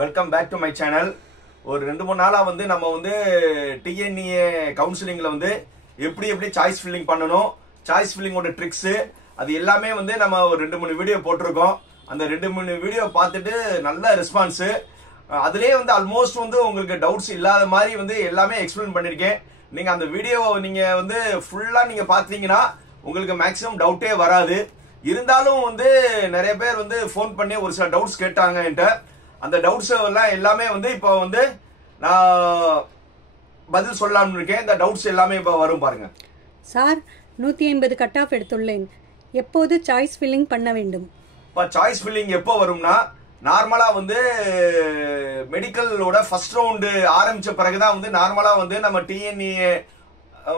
Welcome back to my channel. ஒரு 2-3 நாளா வந்து நம்ம வந்து டிஎன்இஏ கவுன்சிலிங்ல வந்து எப்படி சாய்ஸ் ஃபில்லிங் பண்ணணும், சாய்ஸ் ஃபில்லிங்கோட ட்ரிக்ஸ் அது எல்லாமே வந்து நம்ம ஒரு 2-3 வீடியோ போட்டிருக்கோம். அந்த 2-3 வீடியோ பார்த்துட்டு நல்ல ரெஸ்பான்ஸ். அதுலயே வந்து ஆல்மோஸ்ட் வந்து உங்களுக்கு டவுட்ஸ் இல்லாத மாதிரி வந்து எல்லாமே எக்ஸ்பிளைன் பண்ணிருக்கேன். நீங்க அந்த வீடியோவை நீங்க வந்து ஃபுல்லா நீங்க பாத்தீங்கன்னா உங்களுக்கு மேக்ஸிமம் டவுட்டே வராது. இருந்தாலும் வந்து நிறைய பேர் வந்து ஃபோன் பண்ணி ஒரு சில டவுட்ஸ் கேட்டாங்க என்கிட்ட. அந்த டவுட்ஸ் எல்லாம் எல்லாமே வந்து இப்போ வந்து நான் பதில் சொல்லலாம்னு இருக்கேன். இந்த டவுட்ஸ் எல்லாமே இப்போ வரும் பாருங்க. சார், 150 கட் ஆஃப் எடுத்துள்ளேன். எப்போது சாய்ஸ் ஃபில்லிங் பண்ண வேண்டும்? இப்போ சாய்ஸ் ஃபில்லிங் எப்போ வரும்னா, நார்மலா வந்து மெடிக்கலோட ஃபர்ஸ்ட் ரவுண்டு ஆரம்பிச்ச பிறகுதான் வந்து நார்மலா வந்து நம்ம டிஎன்இஏ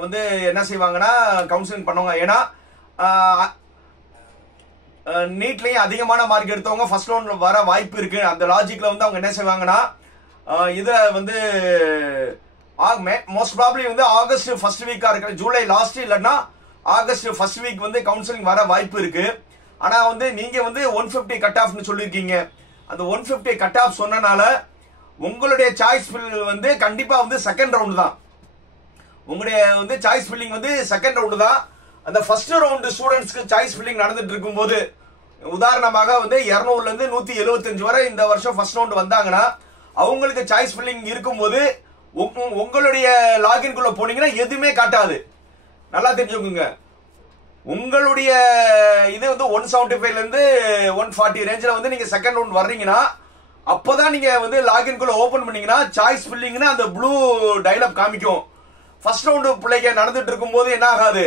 வந்து என்ன செய்வாங்கன்னா கவுன்சிலிங் பண்ணுவாங்க. ஏன்னா நீட்லயும் அதிகமான மார்க் எடுத்தவங்க ஃபர்ஸ்ட் ரவுண்ட்ல வர வாய்ப்பு இருக்கு. அந்த லாஜிக்ல வந்து அவங்க என்ன செய்வாங்கன்னா இத வந்து மோஸ்ட் ப்ராபப்லி வந்து ஆகஸ்ட் ஃபர்ஸ்ட் வீக்கா இருக்கு, ஜூலை லாஸ்ட் இல்லன்னா ஆகஸ்ட் ஃபர்ஸ்ட் வீக் வந்து கவுன்சிலிங் வர வாய்ப்பு இருக்கு. ஆனா வந்து நீங்க வந்து 150 கட் ஆஃப்னு சொல்லிருக்கீங்க. அந்த 150 கட் ஆஃப் சொன்னனால உங்களுடைய சாய்ஸ் ஃபில் வந்து கண்டிப்பா வந்து செகண்ட் ரவுண்ட் தான். உங்களுடைய வந்து சாய்ஸ் ஃபில்லிங் வந்து செகண்ட் ரவுண்ட் தான். அந்த ஃபர்ஸ்ட் ரவுண்ட் ஸ்டூடெண்ட்ஸ்க்கு சாய்ஸ் ஃபில்லிங் நடந்துட்டு இருக்கும்போது, உதாரணமாக வந்து 200ல இருந்து 175 வரை இந்த வருஷம் ஃபர்ஸ்ட் ரவுண்ட் வந்தாங்கன்னா அவங்களுக்கு சாய்ஸ் ஃபில்லிங் இருக்கும்போது உங்களுடைய லாகின்குள்ள போனீங்கன்னா எதுவுமே காட்டாது. நல்லா தெரிஞ்சுக்கோங்க. உங்களுடைய இது வந்து 175ல இருந்து 140 ரேஞ்சில் வந்து நீங்க செகண்ட் ரவுண்ட் வர்றீங்கன்னா அப்பதான் நீங்க வந்து லாகின்குள்ள ஓபன் பண்ணீங்கன்னா சாய்ஸ் ஃபில்லிங்னு அந்த ப்ளூ டயலாக் காமிக்கும். ஃபர்ஸ்ட் ரவுண்டு பிள்ளைங்க நடந்துட்டு இருக்கும் போது என்ன ஆகாது,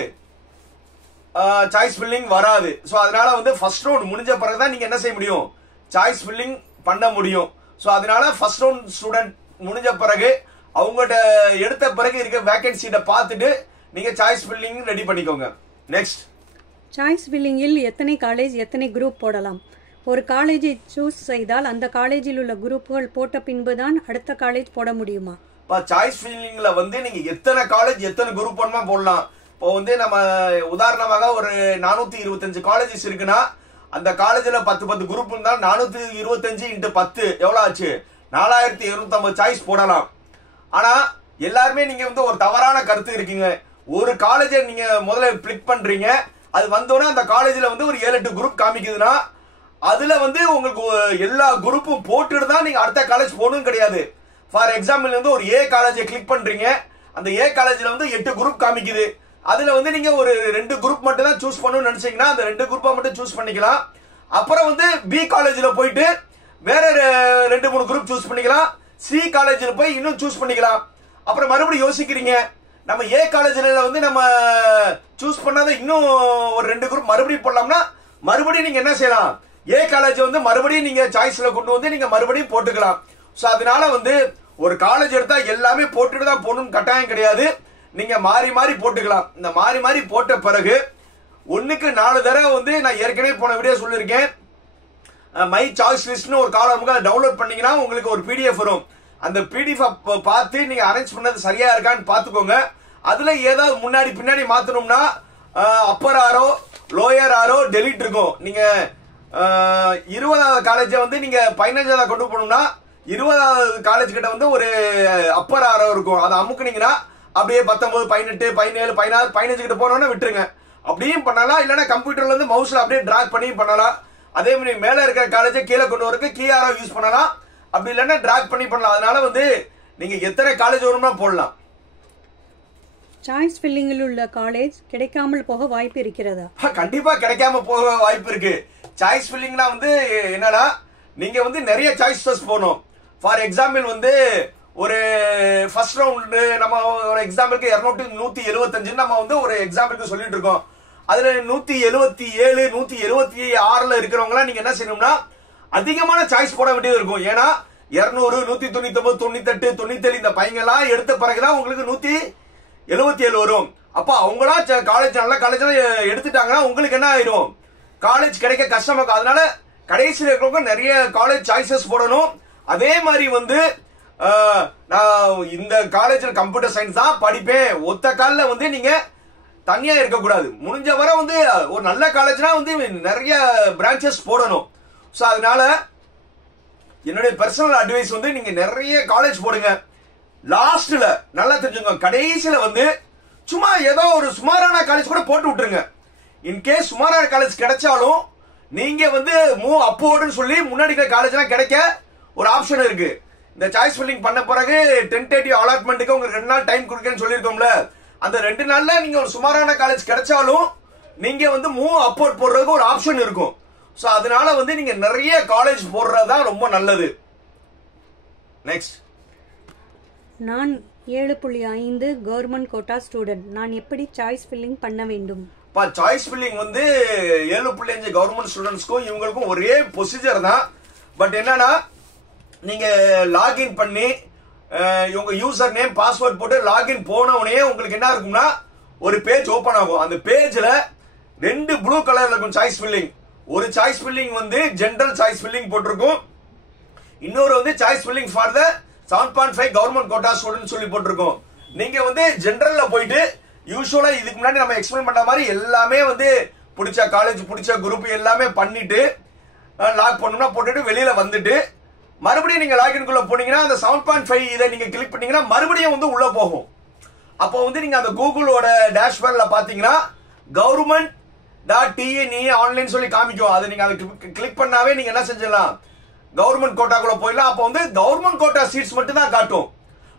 சாய்ஸ் ஃபில்லிங் வராது. ஸோ அதனால வந்து ஃபர்ஸ்ட் ரவுண்ட் முடிஞ்ச பிறகுதான் நீங்க என்ன செய்ய முடியும், சாய்ஸ் ஃபில்லிங் பண்ண முடியும். ஸோ அதனால ஃபர்ஸ்ட் ரவுண்ட் ஸ்டூடெண்ட் முடிஞ்ச பிறகு அவங்கள்ட்ட எடுத்த பிறகு இருக்க வேகன்சியை பார்த்துட்டு நீங்க சாய்ஸ் ஃபில்லிங் ரெடி பண்ணிக்கோங்க. நெக்ஸ்ட், சாய்ஸ் ஃபில்லிங்கில் எத்தனை காலேஜ் எத்தனை குரூப் போடலாம்? ஒரு காலேஜை சூஸ் செய்தால் அந்த காலேஜில் உள்ள குரூப்புகள் போட்ட பின்புதான் அடுத்த காலேஜ் போட முடியுமா? சாய்ஸ் ஃபில்லிங்ல வந்து நீங்க எத்தனை காலேஜ் எத்தனை குரூப் வேணுமா போடலாம். இப்போ வந்து நம்ம உதாரணமாக ஒரு 425 காலேஜஸ் இருக்குன்னா அந்த காலேஜ்ல 10 குரூப் இருந்தா 425 × 10 எவ்வளவு ஆச்சு, 4250 சாய்ஸ் போடலாம். ஆனா எல்லாருமே நீங்க வந்து ஒரு தவறான கருத்து இருக்கீங்க. ஒரு காலேஜை நீங்க முதல்ல கிளிக் பண்றீங்க, அது வந்தோடனே அந்த காலேஜ்ல வந்து ஒரு 7-8 குரூப் காமிக்குதுன்னா அதுல வந்து உங்களுக்கு எல்லா குரூப்பும் போட்டுட்டு தான் நீங்க அடுத்த காலேஜ் போகணும் கிடையாது. ஃபார் எக்ஸாம்பிள் வந்து ஒரு ஏ காலேஜை கிளிக் பண்றீங்க, அந்த ஏ காலேஜ்ல வந்து 8 குரூப் காமிக்குது. அதுல வந்து நீங்க ஒரு 2 குரூப் மட்டும் தான் சூஸ் பண்ணணும்னு நினைச்சீங்கன்னா அந்த 2 குரூப்பா மட்டும் சூஸ் பண்ணிக்கலாம். அப்புறம் வந்து பி காலேஜ்ல போயிட்டு வேற 2-3 குரூப் சூஸ் பண்ணிக்கலாம். சி காலேஜ்ல போய் இன்னும் சூஸ் பண்ணிக்கலாம். அப்புறம் மறுபடியும் யோசிக்கிறீங்க, நம்ம ஏ காலேஜ்ல வந்து நம்ம சூஸ் பண்ணாத இன்னும் ஒரு 2 குரூப் மறுபடியும் போடலாம்னா மறுபடியும் நீங்க என்ன செய்யலாம், ஏ காலேஜ் வந்து மறுபடியும் நீங்க சாய்ஸ்ல கொண்டு வந்து நீங்க மறுபடியும் போட்டுக்கலாம். சோ அதனால வந்து ஒரு காலேஜ் எடுத்தா எல்லாமே போட்டுட்டு தான் போகணும்னு கட்டாயம் கிடையாது. நீங்க மாறி மாறி போட்டுக்கலாம். இந்த மாறி மாறி போட்ட பிறகு 1க்கு 4 தடவை வந்து நான் ஏற்கனவே போன வீடியோ சொல்லியிருக்கேன், மை சாய்ஸ் லிஸ்ட்னு ஒரு காலம் அதை டவுன்லோட் பண்ணீங்கன்னா உங்களுக்கு ஒரு பிடிஎஃப் வரும். அந்த பிடிஎஃப் பார்த்து நீங்க அரேஞ்ச் பண்ணது சரியா இருக்கான்னு பாத்துக்கோங்க. அதுல ஏதாவது முன்னாடி பின்னாடி மாத்தணும்னா அப்பர் ஆரோ லோயர் ஆரோ டெலிட் இருக்கும். நீங்க 20வது காலேஜை வந்து நீங்க 15வது கொண்டு போகணும்னா 20வது காலேஜ் கிட்ட வந்து ஒரு அப்பர் ஆரோ இருக்கும். அதை அமுக்குனீங்கன்னா அப்படியே 19, 18, 17, 16, 15 கிட்ட போனோம்னா விட்டுருங்க. அப்படியும் பண்ணலாம். இல்லைன்னா கம்ப்யூட்டர்ல இருந்து மவுஸ்ல அப்படியே டிராக் பண்ணி பண்ணலாம். அதே மாதிரி மேல இருக்கிற காலேஜை கீழே கொண்டு வரக்கு கீ ஆரோ யூஸ் பண்ணலாம். அப்படி இல்லைன்னா டிராக் பண்ணி பண்ணலாம். அதனால வந்து நீங்க எத்தனை காலேஜ் வரும்னா போடலாம். சாய்ஸ் ஃபில்லிங்கில் உள்ள காலேஜ் கிடைக்காமல் போக வாய்ப்பு இருக்கிறதா? கண்டிப்பா கிடைக்காம போக வாய்ப்பு இருக்கு. சாய்ஸ் ஃபில்லிங்னா வந்து என்னன்னா நீங்க வந்து நிறைய சாய்ஸஸ் போகணும். ஃபார் எக்ஸாம்பிள் வந்து ஒரு ஃபர்ஸ்ட் ரவுண்ட் நம்ம ஒரு எக்ஸாம்பிளுக்கு 175 நம்ம வந்து ஒரு எக்ஸாம்பிளுக்கு சொல்லிட்டு இருக்கோம். அதுல 177, 176ல இருக்கிறவங்க நீங்க என்ன செய்யணும்னா அதிகமான சாய்ஸ் போட வேண்டியது இருக்கும். ஏன்னா 200, 199, 98, 97 இந்த பையங்கெல்லாம் எடுத்த பிறகுதான் உங்களுக்கு 177 வரும். அப்ப அவங்களா காலேஜ் நல்ல காலேஜ் எடுத்துட்டாங்கன்னா உங்களுக்கு என்ன ஆயிடும், காலேஜ் கிடைக்க கஷ்டமா இருக்கும். அதனால கடைசியில் இருக்கிறவங்க நிறைய காலேஜ் சாய்ஸஸ் போடணும். அதே மாதிரி வந்து நான் இந்த காலேஜ்ல கம்ப்யூட்டர் சயின்ஸ் தான் படிப்பேன் ஒத்த காலில் வந்து நீங்க தனியா இருக்கக்கூடாது. முடிஞ்ச வரை வந்து ஒரு நல்ல காலேஜ்னா வந்து நிறைய பிரான்ச்சஸ் போடணும். ஸோ அதனால என்னுடைய பர்சனல் அட்வைஸ் வந்து நீங்க நிறைய காலேஜ் போடுங்க. லாஸ்ட்ல நல்லா தெரிஞ்சுங்க, கடைசியில வந்து சும்மா ஏதோ ஒரு சுமாரான காலேஜ் கூட போட்டு விட்டுருங்க. இன்கேஸ் சுமாரான காலேஜ் கிடைச்சாலும் நீங்க வந்து மூவ் அப்போர்டுன்னு சொல்லி முன்னாடி காலேஜ்லாம் கிடைக்க ஒரு ஆப்ஷன் இருக்கு. இந்த சாய்ஸ் ஃபில்லிங் பண்ண பிறகு டென்டேட்டிவ் அலாட்மெண்ட்டுக்கு உங்களுக்கு 2 நாள் டைம் கொடுக்கன்னு சொல்லியிருக்கோம்ல, அந்த 2 நாள்ல நீங்க ஒரு சுமாரான காலேஜ் கிடைச்சாலும் நீங்க வந்து மூவ் அப்போர்ட் போடுறதுக்கு ஒரு ஆப்ஷன் இருக்கும். சோ அதனால வந்து நீங்க நிறைய காலேஜ் போடுறதா ரொம்ப நல்லது. நெக்ஸ்ட், நான் 7.5 கவர்மெண்ட் கோட்டா ஸ்டூடெண்ட். நான் எப்படி சாய்ஸ் ஃபில்லிங் பண்ண வேண்டும்? சாய்ஸ் ஃபில்லிங் வந்து 7.5 கவர்மெண்ட் ஸ்டூடெண்ட்ஸ்க்கும் இவங்களுக்கும் ஒரே ப்ரொசீஜர் தான். பட் என்னன்னா, நீங்க லாகின் பண்ணி உங்க யூசர் நேம் பாஸ்வேர்ட் போட்டு லாகின் போன உடனே உங்களுக்கு என்ன இருக்கும்னா ஒரு பேஜ் ஓபன் ஆகும். அந்த பேஜ்ல 2 ப்ளூ கலர்ல இருக்கும் சாய்ஸ் ஃபில்லிங். ஒரு சாய்ஸ் ஃபில்லிங் வந்து ஜெனரல் சாய்ஸ் ஃபில்லிங் போட்டிருக்கும், இன்னொரு வந்து choice filling for the 7.5 government quota student சொல்லி போட்டிருக்கும். நீங்க வந்து ஜெனரல்ல போயிட்டு யூசுவலா இதுக்கு முன்னாடி நம்ம எக்ஸ்பிளைன் பண்ண மாதிரி எல்லாமே வந்து பிடிச்ச காலேஜ் பிடிச்ச குரூப் எல்லாமே பண்ணிட்டு லாக் பண்ணணும்னா போட்டுட்டு வெளியில வந்துட்டு மறுபடியும் நீங்க லாகின்குள்ள போனீங்கன்னா அந்த 7.5 இதை நீங்க கிளிக் பண்ணீங்கன்னா மறுபடியும் வந்து உள்ள போகும். அப்போ வந்து நீங்க அந்த கூகுளோட டேஷ்போர்ட்ல பாத்தீங்கன்னா government.tne ஆன்லைன் சொல்லி காமிக்கும். அதை நீங்க அதை கிளிக் பண்ணாவே நீங்க என்ன செஞ்சிடலாம், கவர்மெண்ட் கோட்டாக்குள்ள போயிடலாம். அப்போ வந்து கவர்மெண்ட் கோட்டா சீட்ஸ் மட்டும் தான் காட்டும்.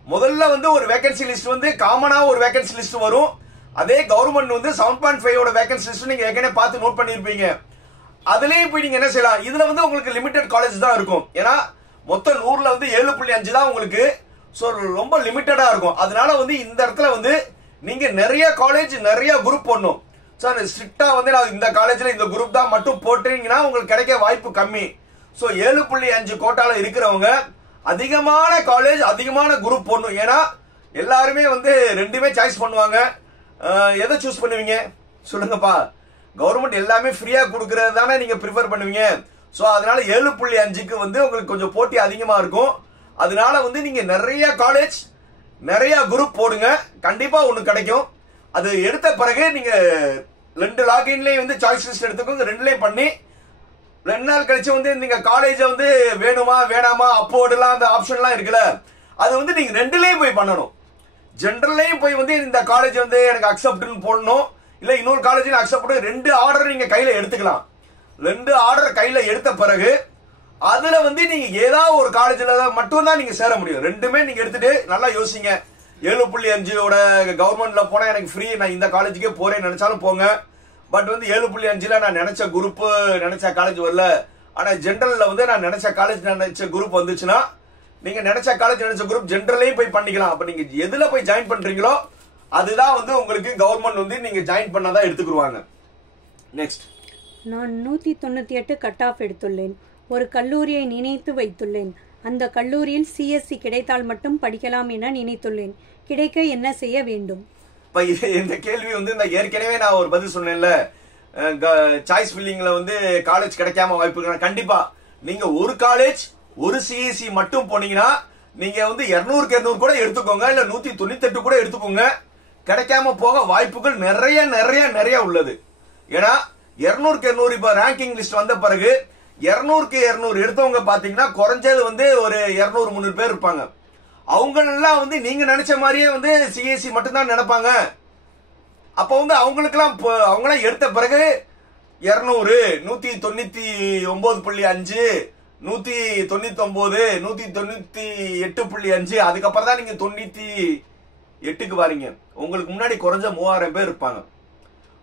முதல்ல வந்து ஒரு வேகன்சி லிஸ்ட் வந்து காமனா ஒரு வேகன்சி லிஸ்ட் வரும். அதே கவர்மெண்ட் வந்து 7.5 ஓட வேகன்சி லிஸ்ட் நீங்க ஏற்கனவே பார்த்து நோட் பண்ணிருப்பீங்க. அதுலயும் போய் நீங்க என்ன செய்யலாம், இதுல வந்து உங்களுக்கு லிமிடெட் காலேஜ் தான் இருக்கும். ஏன்னா மொத்தம் 100ல வந்து 7.5 தான் உங்களுக்கு. சோ ரொம்ப லிமிட்டடா இருக்கும். அதனால வந்து இந்த இடத்துல வந்து நீங்க நிறைய காலேஜ் நிறைய குரூப் போடணும். சார் ஸ்ட்ரிக்டா வந்து நான் இந்த காலேஜ்ல இந்த குரூப் தான் மட்டும் போட்டீங்கன்னா உங்களுக்கு கிடைக்க வாய்ப்பு கம்மி. சோ 7.5 கோட்டால இருக்கிறவங்க அதிகமான காலேஜ் அதிகமான குரூப் போடணும். ஏன்னா எல்லாருமே வந்து ரெண்டுமே சாய்ஸ் பண்ணுவாங்க. எதை சூஸ் பண்ணுவீங்க சொல்லுங்கப்பா? கவர்மெண்ட் எல்லாமே ஃப்ரீயா கொடுக்கறது தானே நீங்க ப்ரிஃபர் பண்ணுவீங்க. சோ அதனால 7.5க்கு வந்து உங்களுக்கு கொஞ்சம் போட்டி அதிகமா இருக்கும். அதனால வந்து நீங்க நிறைய காலேஜ் நிறைய குரூப் போடுங்க, கண்டிப்பா ஒண்ணு கிடைக்கும். அது எடுத்த பிறகு நீங்க 2 லாகின்லயும் வந்து சாய்ஸ் லிஸ்ட் எடுத்துக்கோங்க. 2லயும் பண்ணி 2 நாள் கழிச்சு வந்து நீங்க காலேஜ வந்து வேணுமா வேணாமா அப்போர்டுலாம் அந்த ஆப்ஷன்லாம் இருக்குல்ல, அது வந்து நீங்க 2லயும் போய் பண்ணணும். ஜெனரல்லையும் போய் வந்து இந்த காலேஜ் வந்து எனக்கு அக்செப்ட்னு போடணும், இல்ல இன்னொரு காலேஜ் அக்செப்ட் 2 ஆர்டர் நீங்க கையில எடுத்துக்கலாம். 2 ஆர்டர் கையில எடுத்த பிறகு அதுல வந்து நீங்க ஏதாவது ஒரு காலேஜ்ல மட்டும் தான் நீங்க சேர முடியும். 2மே நீங்க எடுத்துட்டு நல்லா யோசிங்க. 7.5ஓட கவர்மெண்ட்ல போனா எனக்கு ஃப்ரீ, நான் இந்த காலேஜுக்கே போறேன்னு நினைச்சாலும் போங்க. பட் வந்து 7.5ல நான் நினைச்ச குரூப் நினைச்ச காலேஜ் வரல, ஆனா ஜெனரல்ல வந்து நான் நினைச்ச காலேஜ் நினைச்ச குரூப் வந்துச்சுன்னா நீங்க நினைச்ச காலேஜ் நினைச்ச குரூப் ஜெனரலையும் போய் பண்ணிக்கலாம். அப்ப நீங்க எதுல போய் ஜாயின் பண்றீங்களோ அதுதான் வந்து உங்களுக்கு கவர்மெண்ட் வந்து நீங்க ஜாயின் பண்ணாதான் எடுத்துக்குருவாங்க. நெக்ஸ்ட், நான் 198 கட் ஆஃப் எடுத்துள்ளேன். ஒரு கல்லூரியை நினைத்து வைத்துள்ளேன். அந்த கல்லூரியில் சிஎஸ்சி கிடைத்தால் மட்டும் படிக்கலாம் என நினைத்துள்ளேன். கிடைக்க என்ன செய்ய வேண்டும்? இந்த கேள்வி வந்து இந்த ஏற்கனவே நான் ஒரு பதில் சொன்னேன்ல, சாய்ஸ் ஃபில்லிங்ல வந்து காலேஜ் கிடைக்காம வாய்ப்பு. கண்டிப்பா நீங்க ஒரு காலேஜ் ஒரு சிஎஸ்சி மட்டும் போனீங்கன்னா நீங்க வந்து 200க்கு 200 கூட எடுத்துக்கோங்க, இல்ல 198 கூட எடுத்துக்கோங்க. கிடைக்காம போக வாய்ப்புகள் நிறைய நிறைய நிறைய உள்ளது. ஏன்னா 200க்கு 200 இப்ப ரேங்கிங் லிஸ்ட் வந்த பிறகு 200க்கு 200 எடுத்தவங்க பாத்தீங்கன்னா குறைஞ்சது வந்து ஒரு 200-300 பேர் இருப்பாங்க. அவங்க எல்லாம் வந்து நீங்க நினைச்ச மாதிரியே வந்து சிஎஸ்சி மட்டும் தான் நினைப்பாங்க. அப்ப வந்து அவங்களுக்கெல்லாம் அவங்களாம் எடுத்த பிறகு 200 199.5 199 198.5 அதுக்கப்புறம் தான் நீங்க 98க்கு வாரீங்க. உங்களுக்கு முன்னாடி குறைஞ்ச 3000 பேர் இருப்பாங்க.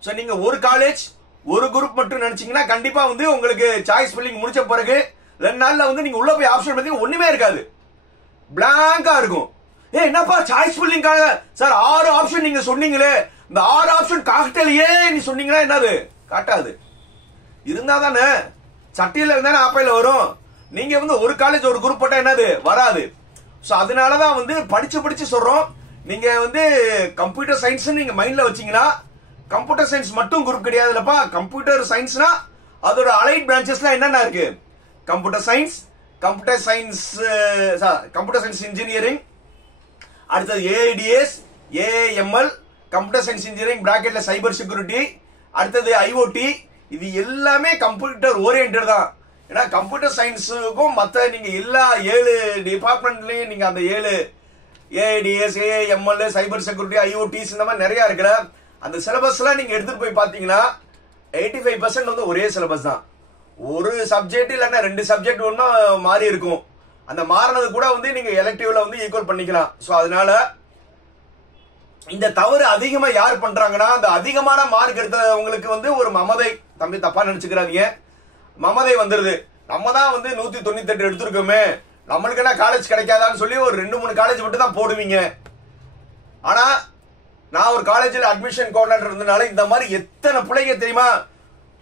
சோ நீங்க ஒரு காலேஜ் ஒரு குரூப் மட்டும் நினைச்சீங்கன்னா கண்டிப்பா வந்து உங்களுக்கு சாய்ஸ் ஃபில்லிங் முடிச்ச பிறகு 2 நாள்ல வந்து நீங்க உள்ள போய் ஆப்ஷன் பார்த்தீங்கன்னா ஒண்ணுமே இருக்காது, பிளாங்கா இருக்கும். என்னப்பா சாய்ஸ் ஃபில்லிங்காக சார் 6 ஆப்ஷன் நீங்க சொன்னீங்களே, இந்த 6 ஆப்ஷன் காட்டலையே நீ சொன்னீங்கன்னா என்னது காட்டாது. இருந்தா தானே சட்டியில இருந்தானே ஆப்பையில வரும். நீங்க வந்து ஒரு காலேஜ் ஒரு குரூப் போட்டா என்னது வராது. சோ அதனாலதான் வந்து படிச்சு சொல்றோம். நீங்க வந்து கம்ப்யூட்டர் சயின்ஸ் நீங்க மைண்ட்ல வச்சீங்கன்னா கம்ப்யூட்டர் சயின்ஸ் மட்டும் குரூப் கிடையாதுலப்பா. கம்ப்யூட்டர் சயின்ஸ்னா அதோட அலைட் பிரான்ச்சஸ்ல என்னென்ன இருக்கு, computer science computer science engineering, அடுத்தது AIDS AML computer science engineering பிராக்கெட்ல சைபர் செக்யூரிட்டி, அடுத்தது ஐஓடி. இது எல்லாமே கம்ப்யூட்டர் ஓரியன்டட் தான். ஏன்னா கம்ப்யூட்டர் சயின்ஸுக்கும் மற்ற நீங்க எல்லா 7 டிபார்ட்மெண்ட்லயும் நீங்க அந்த 7 ஏஐடிஎஸ், ஏஐஎம்எல், சைபர் செக்யூரிட்டி, ஐஓடிஸ் இந்த மாதிரி நிறைய இருக்கிற அந்த சிலபஸ்லாம் நீங்க எடுத்துட்டு போய் பாத்தீங்கன்னா 85% வந்து ஒரே சிலபஸ் தான். ஒரு சப்ஜெக்ட் இல்லைன்னா 2 சப்ஜெக்ட் ஒன்னா மாறி இருக்கும். அந்த மாறினது கூட வந்து நீங்க எலெக்டிவ்ல வந்து ஈக்குவல் பண்ணிக்கலாம். ஸோ அதனால இந்த தவறு அதிகமா யார் பண்றாங்கன்னா, அந்த அதிகமான மார்க் எடுத்தவங்களுக்கு வந்து ஒரு மமதை, தம்பி தப்பா நினைச்சுக்கிறாதீங்க, மமதை வந்துருது. நம்ம தான் வந்து 198 எடுத்திருக்கோமே, நம்மளுக்கு என்ன காலேஜ் கிடைக்காதான்னு சொல்லி ஒரு 2-3 காலேஜ் மட்டும் தான் போடுவீங்க. ஆனா நான் ஒரு காலேஜில் அட்மிஷன் கோஆர்டினேட்டர் இருந்தனால இந்த மாதிரி எத்தனை பிள்ளைங்க தெரியுமா,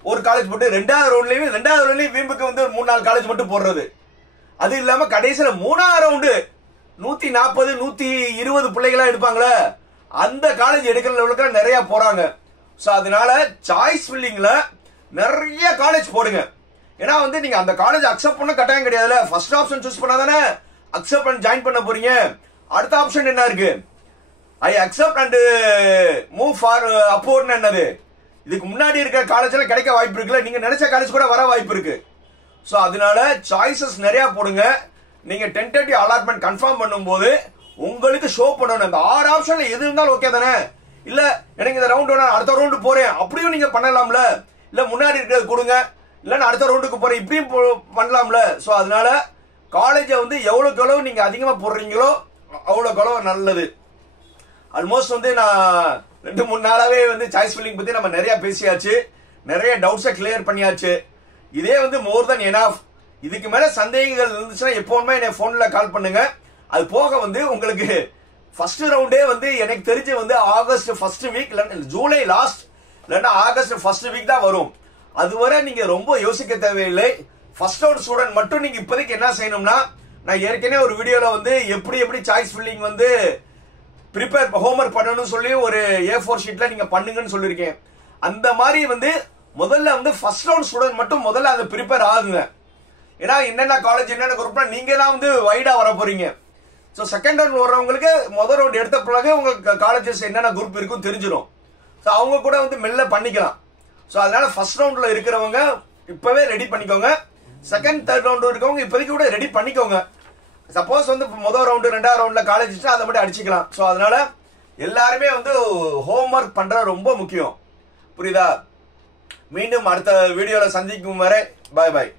ஒரு காலேஜ் போட்டு 2வது ரவுண்ட்லயும் வீம்புக்கு வந்து 3-4 காலேஜ் மட்டும் போடுறது. அது இல்லாம கடைசியில 3வது ரவுண்டு 140 120 பிள்ளைகளா எடுப்பாங்களே, அந்த காலேஜ் எடுக்கிற லெவலுக்கு நிறைய போறாங்க. சோ அதனால சாய்ஸ் ஃபில்லிங்ல நிறைய காலேஜ் போடுங்க. ஏன்னா வந்து நீங்க அந்த காலேஜ் அக்செப்ட் பண்ண கட்டாயம் கிடையாதுல. ஃபர்ஸ்ட் ஆப்ஷன் சூஸ் பண்ணாதானே அக்செப்ட் பண்ணி ஜாயின் பண்ண போறீங்க. அடுத்த ஆப்ஷன் என்ன இருக்கு, I accept and move for அப்போர்ட்னு என்னது, இதுக்கு முன்னாடி இருக்கிற காலேஜ்ல கிடைக்க வாய்ப்பு இருக்குல்ல, நீங்க நினைச்ச காலேஜ் கூட வர வாய்ப்பு இருக்கு. சோ அதனால சாய்ஸஸ் நிறைய போடுங்க. நீங்க டென்டேட்டிவ் அலாட்மெண்ட் கன்ஃபார்ம் பண்ணும்போது உங்களுக்கு ஷோ பண்ணணும். அந்த 6 ஆப்ஷன்ல எது இருந்தாலும் ஓகே தானே. இல்ல எனக்கு இந்த ரவுண்ட் வேணா அடுத்த ரவுண்டு போறேன் அப்படியும் நீங்க பண்ணலாம்ல. இல்ல முன்னாடி இருக்கிறது கொடுங்க, இல்ல அடுத்த ரவுண்டுக்கு போறேன் இப்படியும் பண்ணலாம்ல. சோ அதனால காலேஜை வந்து எவ்வளவுக்கு எவ்வளவு நீங்க அதிகமா போடுறீங்களோ அவ்வளவுக்கு எவ்வளவு நல்லது. ஆல்மோஸ்ட் வந்து நான் 2-3 நாளாவே வந்து சாய்ஸ் ஃபில்லிங் பத்தி நம்ம நிறைய பேசியாச்சு, நிறைய டவுட்ஸை கிளியர் பண்ணியாச்சு. இதே வந்து மோர் தென் எனாஃப். இதுக்கு மேல சந்தேகங்கள் இருந்துச்சுன்னா எப்பவுமே என்னை போன்ல கால் பண்ணுங்க. அது போக வந்து உங்களுக்கு ஃபர்ஸ்ட் ரவுண்டே வந்து எனக்கு தெரிஞ்சு வந்து ஆகஸ்ட் ஃபர்ஸ்ட் வீக் இல்ல ஜூலை லாஸ்ட் இல்லைன்னா ஆகஸ்ட் ஃபர்ஸ்ட் வீக் தான் வரும். அதுவரை நீங்க ரொம்ப யோசிக்க தேவையில்லை. ஃபர்ஸ்ட் ரவுண்ட் ஸ்டூடெண்ட் மட்டும் நீங்க இப்போதைக்கு என்ன செய்யணும்னா, நான் ஏற்கனவே ஒரு வீடியோல வந்து எப்படி சாய்ஸ் ஃபில்லிங் வந்து ப்ரிப்பேர் ஹோம்ஒர்க் பண்ணணும்னு சொல்லி ஒரு A4 ஷீட்ல நீங்க பண்ணுங்கன்னு சொல்லியிருக்கேன். அந்த மாதிரி வந்து முதல்ல வந்து ஃபர்ஸ்ட் ரவுண்ட் ஸ்டூடெண்ட் மட்டும் முதல்ல அதை ப்ரிப்பேர் ஆகுங்க. ஏன்னா என்னென்ன காலேஜ் என்னென்ன குரூப்னா நீங்க தான் வந்து வைடா வர போறீங்க. ஸோ செகண்ட் ரவுண்ட் வர்றவங்களுக்கு முதல் ரவுண்ட் எடுத்த பிறகு உங்களுக்கு காலேஜஸ் என்னென்ன குரூப் இருக்கும் தெரிஞ்சிடும். ஸோ அவங்க கூட வந்து மெல்ல பண்ணிக்கலாம். ஸோ அதனால ஃபர்ஸ்ட் ரவுண்ட்ல இருக்கிறவங்க இப்பவே ரெடி பண்ணிக்கோங்க. செகண்ட் தேர்ட் ரவுண்ட் இருக்கவங்க இப்போதைக்கு கூட ரெடி பண்ணிக்கோங்க. சப்போஸ் வந்து முதல் ரவுண்டு 2வது ரவுண்ட்ல காலேஜ் அதை மட்டும் அடிச்சுக்கலாம். ஸோ அதனால எல்லாருமே வந்து ஹோம்ஒர்க் பண்ற ரொம்ப முக்கியம். புரியுதா? மீண்டும் அடுத்த வீடியோல சந்திக்கும் வரை பாய் பாய்.